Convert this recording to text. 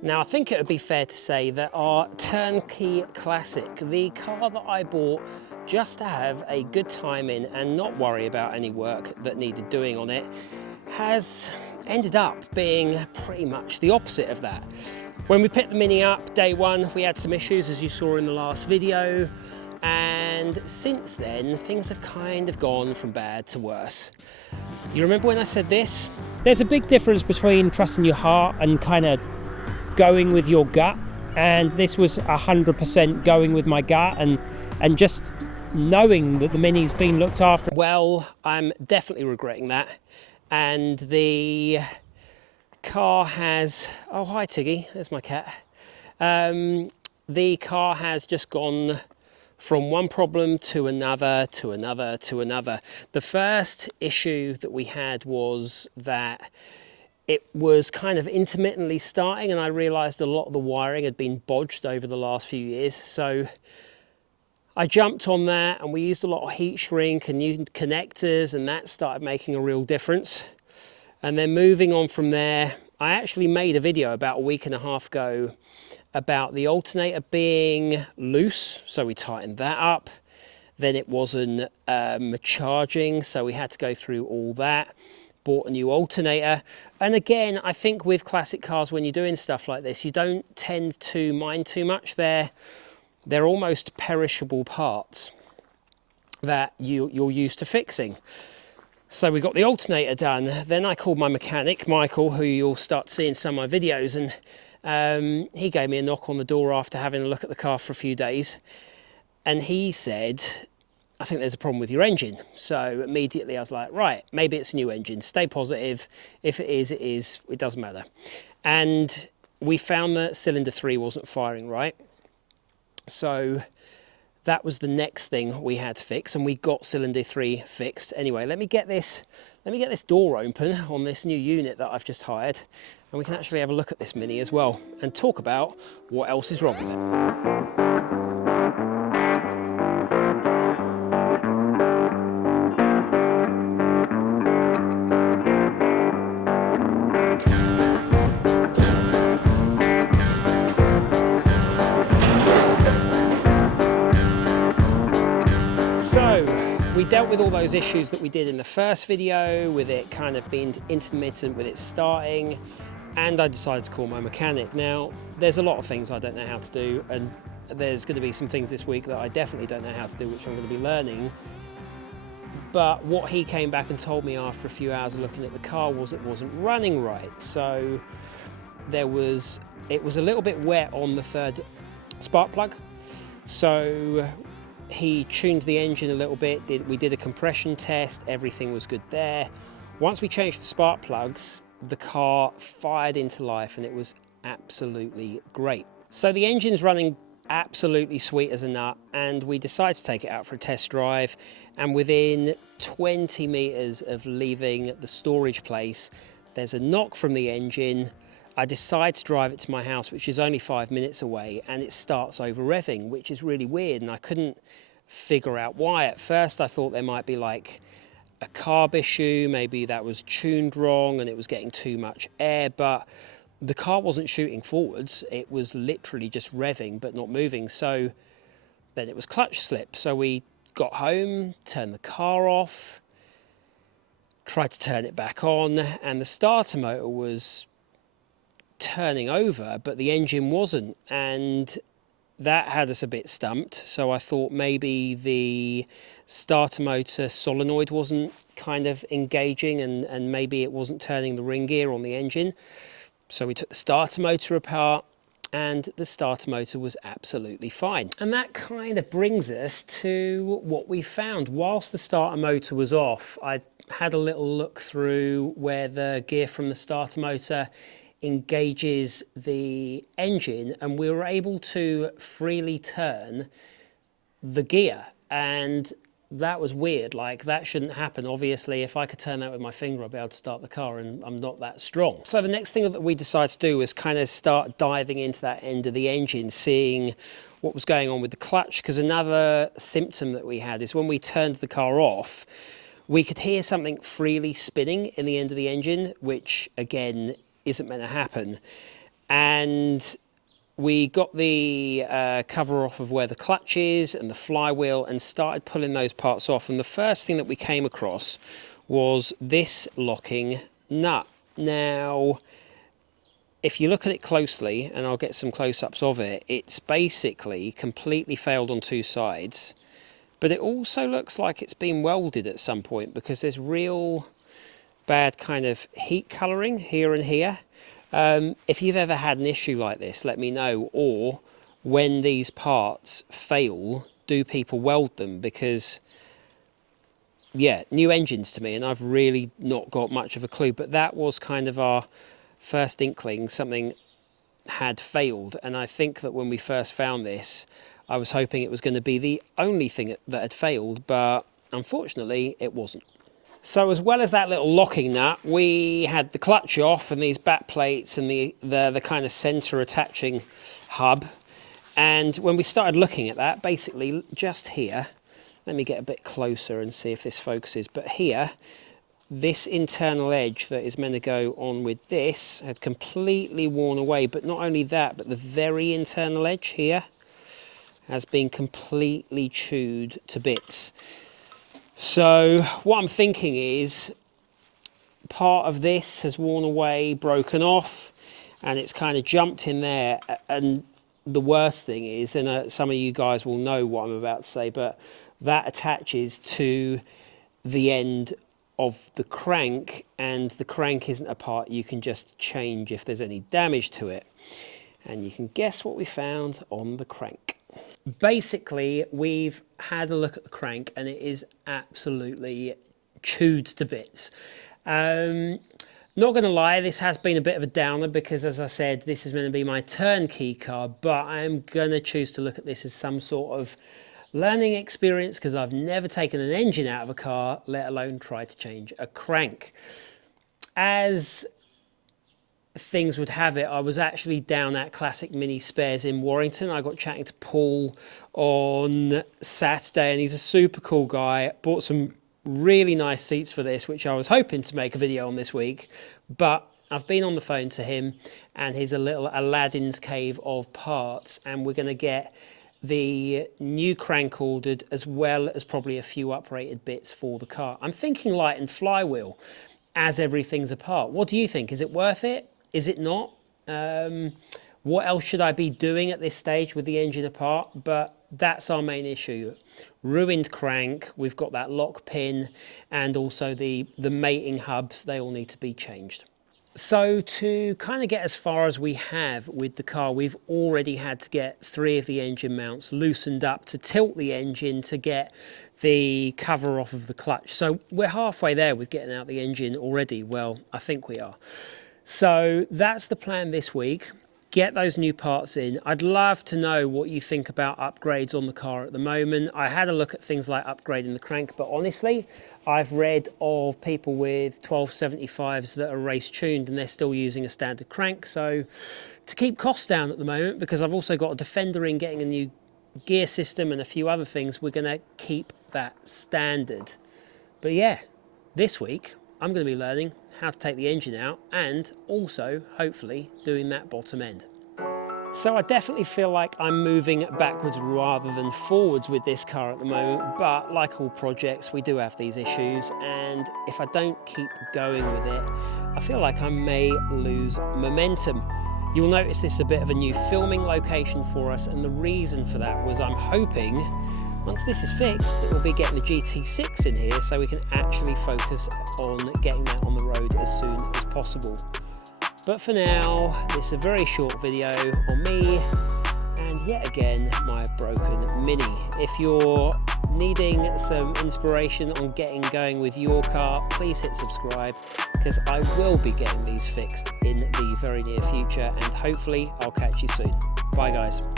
Now I think it would be fair to say that our turnkey classic, the car that I bought just to have a good time in and not worry about any work that needed doing on it, has ended up being pretty much the opposite of that. When we picked the Mini up day one, we had some issues, as you saw in the last video, and since then things have kind of gone from bad to worse. You remember when I said this? There's a big difference between trusting your heart and kind of going with your gut, and this was 100% going with my gut and just knowing that the Mini's been looked after. Well, I'm definitely regretting that, and the car has, oh hi Tiggy, there's my cat. The car has just gone from one problem to another, to another, to another. The first issue that we had was that it was kind of intermittently starting, and I realized a lot of the wiring had been bodged over the last few years. So I jumped on that, and we used a lot of heat shrink and new connectors, and that started making a real difference. And then moving on from there, I actually made a video about a week and a half ago about the alternator being loose, so we tightened that up. Then it wasn't charging, so we had to go through all that. Bought a new alternator. And again, I think with classic cars, when you're doing stuff like this, you don't tend to mind too much. They're almost perishable parts that you're used to fixing. So we got the alternator done. Then I called my mechanic, Michael, who you'll start seeing some of my videos, and he gave me a knock on the door after having a look at the car for a few days. And he said, I think there's a problem with your engine. So immediately I was like, right, maybe it's a new engine. Stay positive. If it is, it doesn't matter. And we found that cylinder 3 wasn't firing right. So that was the next thing we had to fix, and we got cylinder 3 fixed. Anyway, let me get this door open on this new unit that I've just hired, and we can actually have a look at this Mini as well and talk about what else is wrong with it. We dealt with all those issues that we did in the first video, with it kind of being intermittent with it starting, and I decided to call my mechanic. Now, there's a lot of things I don't know how to do, and there's going to be some things this week that I definitely don't know how to do, which I'm going to be learning. But what he came back and told me after a few hours of looking at the car was it wasn't running right. So it was a little bit wet on the third spark plug. So he tuned the engine a little bit, we did a compression test, everything was good there. Once we changed the spark plugs, the car fired into life, and it was absolutely great. So the engine's running absolutely sweet as a nut, and we decided to take it out for a test drive, and within 20 meters of leaving the storage place, there's a knock from the engine. I decide to drive it to my house, which is only 5 minutes away, and it starts over revving, which is really weird, and I couldn't figure out why. At first I thought there might be like a carb issue, maybe that was tuned wrong and it was getting too much air, but the car wasn't shooting forwards, it was literally just revving but not moving. So then it was clutch slip. So we got home, turned the car off, tried to turn it back on, and the starter motor was turning over, but the engine wasn't, and that had us a bit stumped. So I thought maybe the starter motor solenoid wasn't kind of engaging, and maybe it wasn't turning the ring gear on the engine. So we took the starter motor apart, and the starter motor was absolutely fine. And that kind of brings us to what we found. Whilst the starter motor was off, I had a little look through where the gear from the starter motor engages the engine, and we were able to freely turn the gear, and that was weird. Like, that shouldn't happen. Obviously, if I could turn that with my finger, I'd be able to start the car, and I'm not that strong. So the next thing that we decided to do was kind of start diving into that end of the engine, seeing what was going on with the clutch, because another symptom that we had is when we turned the car off, we could hear something freely spinning in the end of the engine, which again isn't meant to happen. and we got the cover off of where the clutch is and the flywheel and started pulling those parts off. And the first thing that we came across was this locking nut. Now, if you look at it closely, and I'll get some close-ups of it, it's basically completely failed on two sides. But it also looks like it's been welded at some point, because there's real bad kind of heat colouring here and here. If you've ever had an issue like this, let me know. Or when these parts fail, do people weld them? Because, yeah, new engines to me, and I've really not got much of a clue. But that was kind of our first inkling, something had failed. And I think that when we first found this, I was hoping it was going to be the only thing that had failed, but unfortunately it wasn't. So as well as that little locking nut, we had the clutch off and these back plates and the kind of center attaching hub. And when we started looking at that, basically just here, let me get a bit closer and see if this focuses, but here, this internal edge that is meant to go on with this had completely worn away. But not only that, but the very internal edge here has been completely chewed to bits. So what I'm thinking is part of this has worn away, broken off, and it's kind of jumped in there. And the worst thing is, and some of you guys will know what I'm about to say, but that attaches to the end of the crank, and the crank isn't a part you can just change if there's any damage to it. And you can guess what we found on the crank. Basically, we've had a look at the crank and it is absolutely chewed to bits. Not going to lie, this has been a bit of a downer because, as I said, this is meant to be my turnkey car, but I'm going to choose to look at this as some sort of learning experience because I've never taken an engine out of a car, let alone tried to change a crank. As things would have it, I was actually down at Classic Mini Spares in Warrington. I got chatting to Paul on Saturday, and he's a super cool guy. Bought some really nice seats for this, which I was hoping to make a video on this week, but I've been on the phone to him, and he's a little Aladdin's cave of parts, and we're going to get the new crank ordered, as well as probably a few uprated bits for the car. I'm thinking light and flywheel as everything's apart. What do you think? Is it worth it? Is it not? What else should I be doing at this stage with the engine apart? But that's our main issue. Ruined crank, we've got that lock pin, and also the mating hubs, they all need to be changed. So to kind of get as far as we have with the car, we've already had to get 3 of the engine mounts loosened up to tilt the engine to get the cover off of the clutch. So we're halfway there with getting out the engine already. Well, I think we are. So that's the plan this week. Get those new parts in. I'd love to know what you think about upgrades on the car at the moment. I had a look at things like upgrading the crank, but honestly, I've read of people with 1275s that are race tuned and they're still using a standard crank. So to keep costs down at the moment, because I've also got a Defender in getting a new gear system and a few other things, we're going to keep that standard. But yeah, this week I'm going to be learning how to take the engine out and also hopefully doing that bottom end. So I definitely feel like I'm moving backwards rather than forwards with this car at the moment, but like all projects, we do have these issues, and if I don't keep going with it, I feel like I may lose momentum. You'll notice this is a bit of a new filming location for us, and the reason for that was I'm hoping once this is fixed, that we'll be getting the GT6 in here so we can actually focus on getting that on the road as soon as possible. But for now, this is a very short video on me and yet again my broken Mini. If you're needing some inspiration on getting going with your car, please hit subscribe because I will be getting these fixed in the very near future, and hopefully I'll catch you soon. Bye guys.